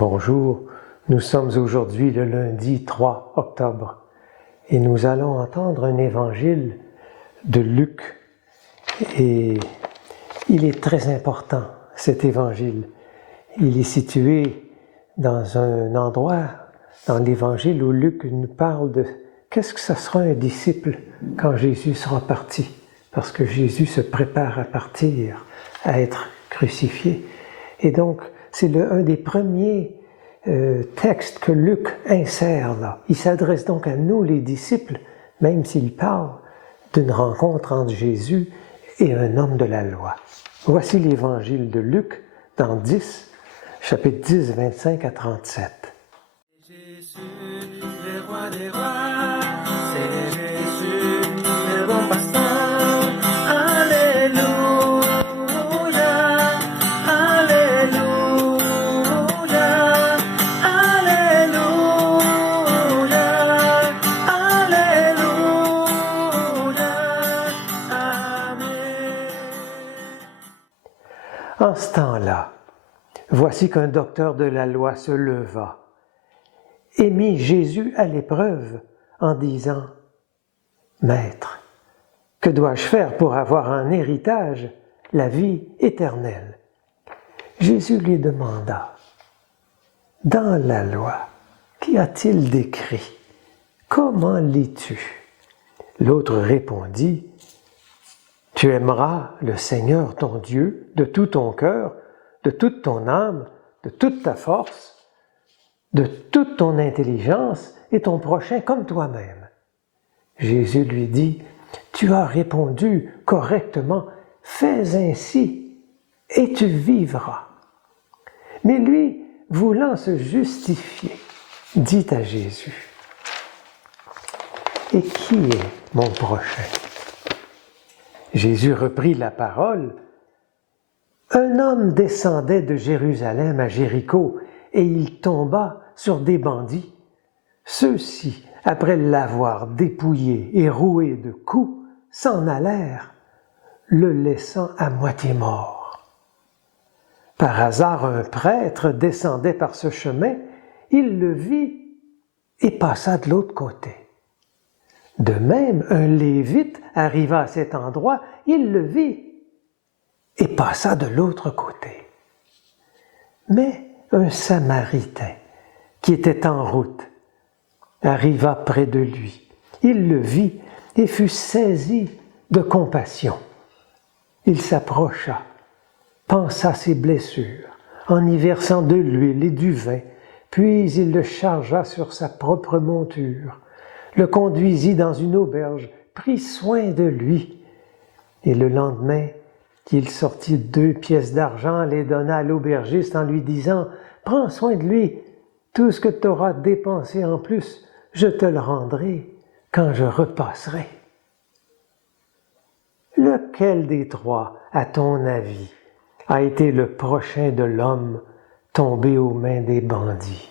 Bonjour, nous sommes aujourd'hui le lundi 3 octobre et nous allons entendre un évangile de Luc. Et il est très important, cet évangile. Il est situé dans un endroit dans l'évangile où Luc nous parle de qu'est-ce que ça sera un disciple quand Jésus sera parti, parce que Jésus se prépare à partir, à être crucifié. Et donc, c'est un des premiers textes que Luc insère là. Il s'adresse donc à nous, les disciples, même s'il parle d'une rencontre entre Jésus et un homme de la loi. Voici l'évangile de Luc dans 10, chapitre 10, 25 à 37. Jésus, le roi des rois, c'est Jésus, le bon pasteur. Alléluia, alléluia, alléluia, alléluia, amen. En ce temps-là, voici qu'un docteur de la loi se leva et mit Jésus à l'épreuve en disant « Maître, que dois-je faire pour avoir un héritage, la vie éternelle ?» Jésus lui demanda « Dans la loi, qu'y a-t-il d'écrit? Comment lis-tu » L'autre répondit « Tu aimeras le Seigneur ton Dieu de tout ton cœur, de toute ton âme, de toute ta force, de toute ton intelligence et ton prochain comme toi-même. » Jésus lui dit, « Tu as répondu correctement, fais ainsi et tu vivras. » Mais lui, voulant se justifier, dit à Jésus, « Et qui est mon prochain? » Jésus reprit la parole. Un homme descendait de Jérusalem à Jéricho et il tomba sur des bandits. Ceux-ci, après l'avoir dépouillé et roué de coups, s'en allèrent, le laissant à moitié mort. Par hasard, un prêtre descendait par ce chemin, il le vit et passa de l'autre côté. De même, un Lévite arriva à cet endroit, il le vit et passa de l'autre côté. Mais un Samaritain, qui était en route, arriva près de lui. Il le vit et fut saisi de compassion. Il s'approcha, pansa ses blessures, en y versant de l'huile et du vin, puis il le chargea sur sa propre monture, le conduisit dans une auberge, prit soin de lui, et le lendemain, il sortit 2 pièces d'argent, les donna à l'aubergiste en lui disant « Prends soin de lui, tout ce que tu auras dépensé en plus, je te le rendrai quand je repasserai. » Lequel des 3, à ton avis, a été le prochain de l'homme tombé aux mains des bandits?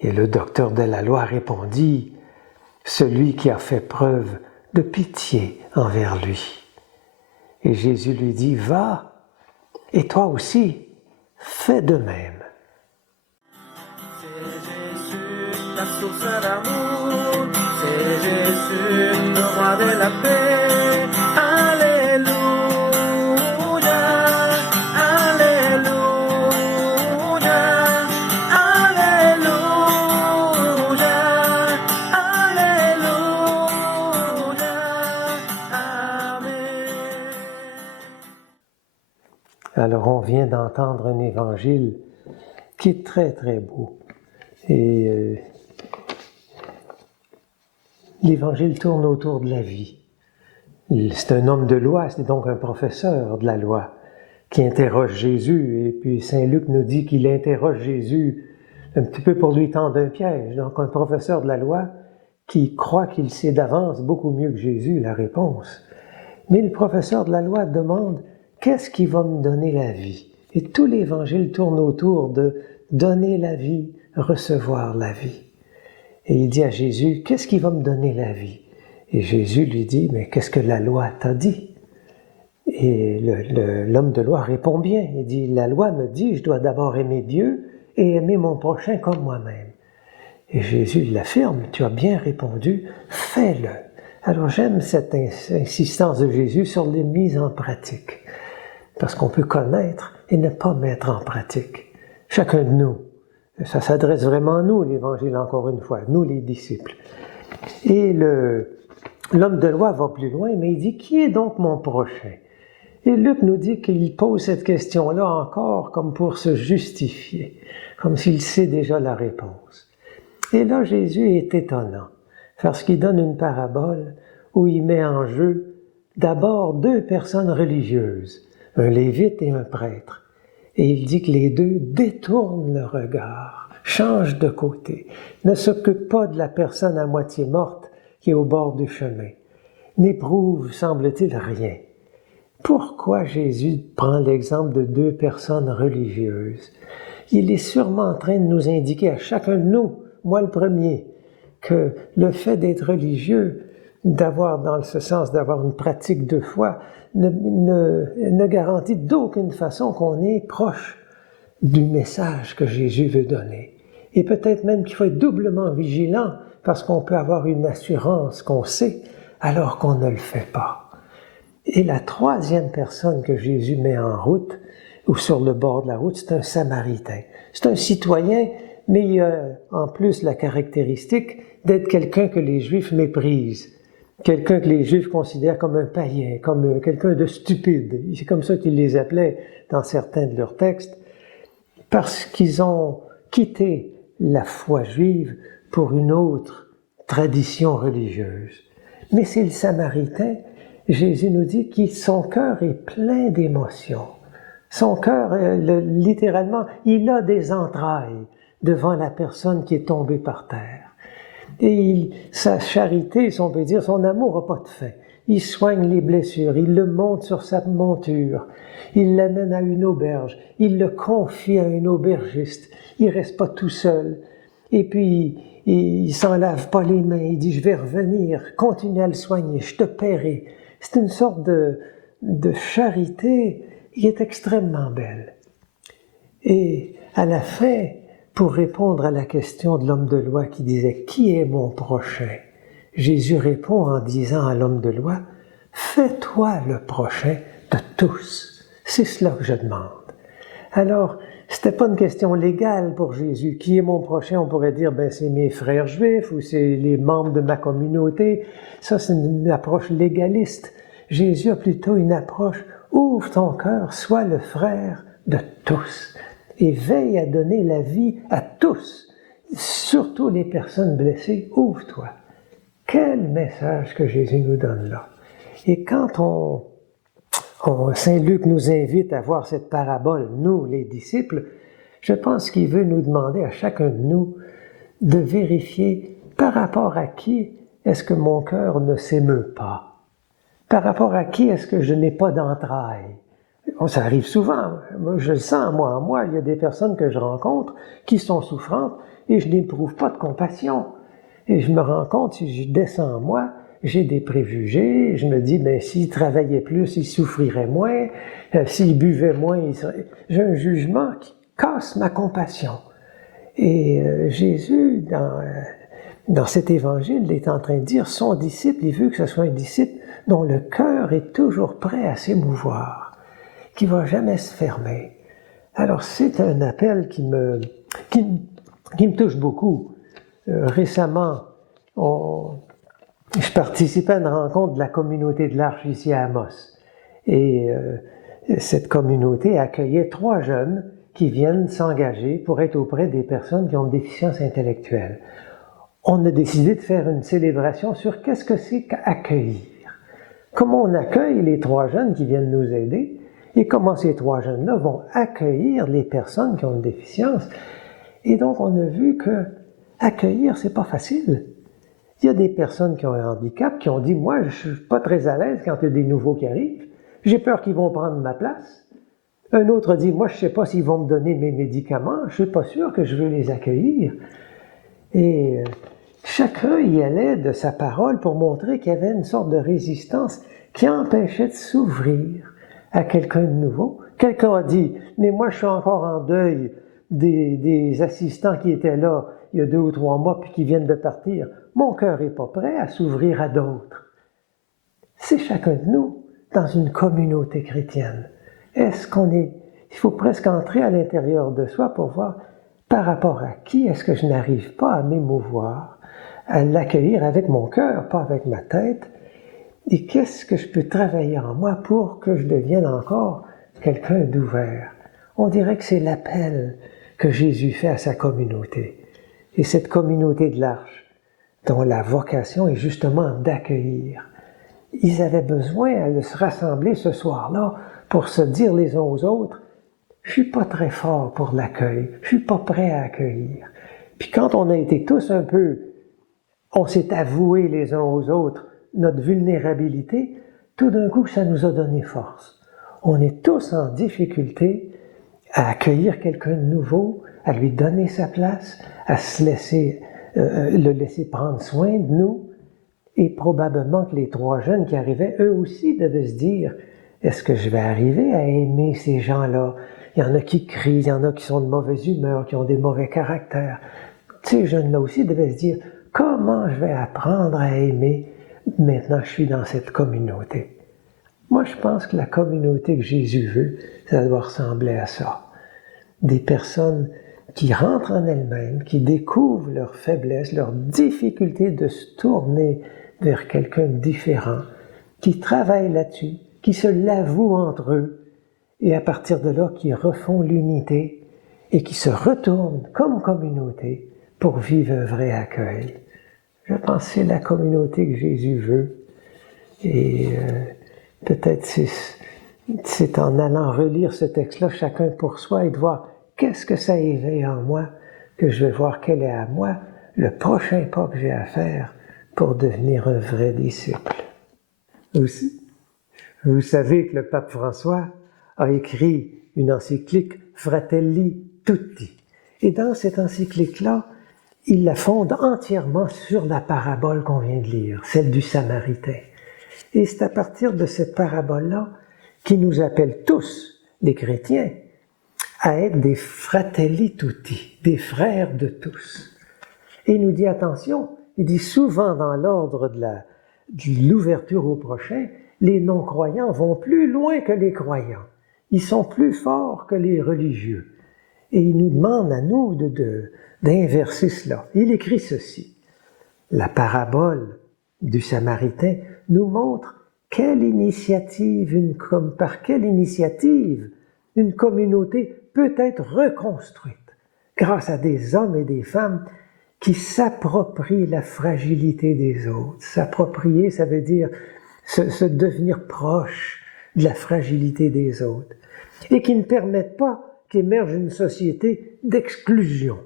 Et le docteur de la loi répondit « Celui qui a fait preuve de pitié envers lui. » Et Jésus lui dit, « Va, et toi aussi, fais de même. » C'est Jésus, la source d'amour, c'est Jésus, le roi de la paix. Alléluia, alléluia, alléluia, alléluia, amen. Alors on vient d'entendre un évangile qui est très très beau. Et l'évangile tourne autour de la vie. C'est un homme de loi, c'est donc un professeur de la loi qui interroge Jésus. Et puis Saint Luc nous dit qu'il interroge Jésus un petit peu pour lui tendre un piège. Donc un professeur de la loi qui croit qu'il sait d'avance beaucoup mieux que Jésus la réponse. Mais le professeur de la loi demande « Qu'est-ce qui va me donner la vie ?» Et tout l'évangile tourne autour de donner la vie, recevoir la vie. Et il dit à Jésus, qu'est-ce qui va me donner la vie? Et Jésus lui dit, mais qu'est-ce que la loi t'a dit? Et l'homme de loi répond bien, il dit, la loi me dit, je dois d'abord aimer Dieu et aimer mon prochain comme moi-même. Et Jésus l'affirme, tu as bien répondu, fais-le. Alors j'aime cette insistance de Jésus sur les mises en pratique, parce qu'on peut connaître et ne pas mettre en pratique. Chacun de nous, ça s'adresse vraiment à nous, l'Évangile encore une fois, nous les disciples. Et l'homme de loi va plus loin, mais il dit, qui est donc mon prochain? Et Luc nous dit qu'il pose cette question-là encore comme pour se justifier, comme s'il sait déjà la réponse. Et là, Jésus est étonnant, parce qu'il donne une parabole où il met en jeu d'abord deux personnes religieuses, un lévite et un prêtre. Et il dit que les deux détournent le regard, changent de côté, ne s'occupent pas de la personne à moitié morte qui est au bord du chemin, n'éprouvent, semble-t-il, rien. Pourquoi Jésus prend l'exemple de deux personnes religieuses? Il est sûrement en train de nous indiquer à chacun de nous, moi le premier, que le fait d'être religieux, d'avoir, dans ce sens, d'avoir une pratique de foi, ne garantit d'aucune façon qu'on est proche du message que Jésus veut donner. Et peut-être même qu'il faut être doublement vigilant parce qu'on peut avoir une assurance qu'on sait alors qu'on ne le fait pas. Et la troisième personne que Jésus met en route, ou sur le bord de la route, c'est un Samaritain. C'est un citoyen, mais il a en plus la caractéristique d'être quelqu'un que les Juifs méprisent. Quelqu'un que les Juifs considèrent comme un païen, comme quelqu'un de stupide. C'est comme ça qu'ils les appelaient dans certains de leurs textes, parce qu'ils ont quitté la foi juive pour une autre tradition religieuse. Mais c'est le Samaritain, Jésus nous dit que son cœur est plein d'émotions. Son cœur, littéralement, il a des entrailles devant la personne qui est tombée par terre. Et sa charité, si on peut dire, son amour n'a pas de fin. Il soigne les blessures, il le monte sur sa monture, il l'amène à une auberge, il le confie à un aubergiste, il ne reste pas tout seul. Et puis, il ne s'en lave pas les mains, il dit « je vais revenir, continue à le soigner, je te paierai ». C'est une sorte de charité qui est extrêmement belle. Et à la fin, pour répondre à la question de l'homme de loi qui disait « Qui est mon prochain ?» Jésus répond en disant à l'homme de loi « Fais-toi le prochain de tous. » C'est cela que je demande. Alors, ce n'était pas une question légale pour Jésus. Qui est mon prochain? On pourrait dire, c'est mes frères juifs ou c'est les membres de ma communauté. Ça, c'est une approche légaliste. Jésus a plutôt une approche, ouvre ton cœur, sois le frère de tous et veille à donner la vie à tous, surtout les personnes blessées, ouvre-toi. Quel message que Jésus nous donne là. Et quand Saint Luc nous invite à voir cette parabole, nous, les disciples, je pense qu'il veut nous demander à chacun de nous de vérifier par rapport à qui est-ce que mon cœur ne s'émeut pas. Par rapport à qui est-ce que je n'ai pas d'entrailles? Ça arrive souvent. Moi, je le sens, en moi. Il y a des personnes que je rencontre qui sont souffrantes et je n'éprouve pas de compassion. Et je me rends compte, si je descends en moi, j'ai des préjugés. Je me dis, s'il travaillait plus, il souffrirait moins. S'il buvait moins, j'ai un jugement qui casse ma compassion. Et Jésus, dans cet évangile, est en train de dire, son disciple, il veut que ce soit un disciple dont le cœur est toujours prêt à s'émouvoir, qui ne va jamais se fermer. Alors c'est un appel qui me touche beaucoup. Récemment, je participais à une rencontre de la communauté de l'Arche ici à Amos. Et cette communauté accueillait 3 jeunes qui viennent s'engager pour être auprès des personnes qui ont une déficience intellectuelle. On a décidé de faire une célébration sur qu'est-ce que c'est qu'accueillir. Comment on accueille les 3 jeunes qui viennent nous aider et comment ces 3 jeunes-là vont accueillir les personnes qui ont une déficience. Et donc, on a vu que accueillir, c'est pas facile. Il y a des personnes qui ont un handicap qui ont dit « Moi, je ne suis pas très à l'aise quand il y a des nouveaux qui arrivent. J'ai peur qu'ils vont prendre ma place. » Un autre dit « Moi, je ne sais pas s'ils vont me donner mes médicaments. Je ne suis pas sûr que je veux les accueillir. » Et chacun y allait de sa parole pour montrer qu'il y avait une sorte de résistance qui empêchait de s'ouvrir à quelqu'un de nouveau. Quelqu'un a dit « Mais moi, je suis encore en deuil des assistants qui étaient là il y a 2 ou 3 mois puis qui viennent de partir, mon cœur n'est pas prêt à s'ouvrir à d'autres. C'est chacun de nous dans une communauté chrétienne. Est-ce qu'on est... Il faut presque entrer à l'intérieur de soi pour voir par rapport à qui est-ce que je n'arrive pas à m'émouvoir, à l'accueillir avec mon cœur, pas avec ma tête, et qu'est-ce que je peux travailler en moi pour que je devienne encore quelqu'un d'ouvert. On dirait que c'est l'appel que Jésus fait à sa communauté. Et cette communauté de l'Arche, dont la vocation est justement d'accueillir. Ils avaient besoin de se rassembler ce soir-là pour se dire les uns aux autres, « Je suis pas très fort pour l'accueil, je suis pas prêt à accueillir. » Puis quand on a été tous un peu, on s'est avoué les uns aux autres notre vulnérabilité, tout d'un coup ça nous a donné force. On est tous en difficulté à accueillir quelqu'un de nouveau, à lui donner sa place, à se laisser, le laisser prendre soin de nous. Et probablement que les 3 jeunes qui arrivaient, eux aussi devaient se dire, est-ce que je vais arriver à aimer ces gens-là? Il y en a qui crient, il y en a qui sont de mauvaise humeur, qui ont des mauvais caractères. Ces jeunes-là aussi devaient se dire, comment je vais apprendre à aimer maintenant que je suis dans cette communauté? Moi, je pense que la communauté que Jésus veut, ça doit ressembler à ça. Des personnes qui rentrent en elles-mêmes, qui découvrent leurs faiblesses, leur difficulté de se tourner vers quelqu'un de différent, qui travaillent là-dessus, qui se l'avouent entre eux, et à partir de là, qui refont l'unité et qui se retournent comme communauté pour vivre un vrai accueil. Je pense que c'est la communauté que Jésus veut. Et peut-être c'est en allant relire ce texte-là, chacun pour soi, et de voir qu'est-ce que ça éveille en moi, que je vais voir quel est à moi le prochain pas que j'ai à faire pour devenir un vrai disciple. Aussi, vous savez que le pape François a écrit une encyclique Fratelli Tutti. Et dans cette encyclique-là, il la fonde entièrement sur la parabole qu'on vient de lire, celle du Samaritain. Et c'est à partir de cette parabole-là qu'il nous appelle tous, les chrétiens, à être des fratelli tutti, des frères de tous. Et il nous dit, attention, il dit souvent dans l'ordre de l'ouverture au prochain, les non-croyants vont plus loin que les croyants. Ils sont plus forts que les religieux. Et il nous demande à nous d'inverser cela. Il écrit ceci. La parabole du Samaritain nous montre par quelle initiative une communauté peut être reconstruite grâce à des hommes et des femmes qui s'approprient la fragilité des autres. S'approprier, ça veut dire se devenir proche de la fragilité des autres et qui ne permettent pas qu'émerge une société d'exclusion,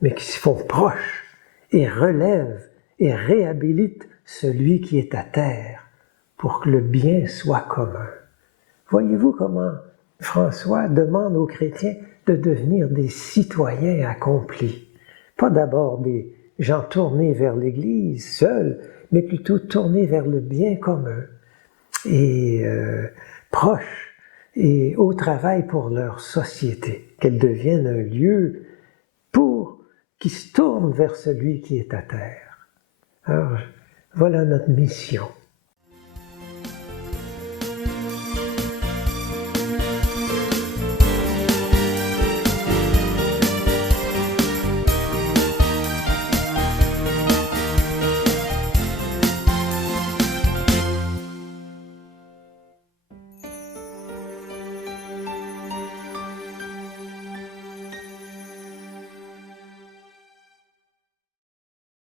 mais qui se font proches et relèvent et réhabilitent celui qui est à terre pour que le bien soit commun. Voyez-vous comment François demande aux chrétiens de devenir des citoyens accomplis, pas d'abord des gens tournés vers l'Église seuls, mais plutôt tournés vers le bien commun et proches et au travail pour leur société, qu'elle devienne un lieu qui se tourne vers celui qui est à terre. Alors, voilà notre mission.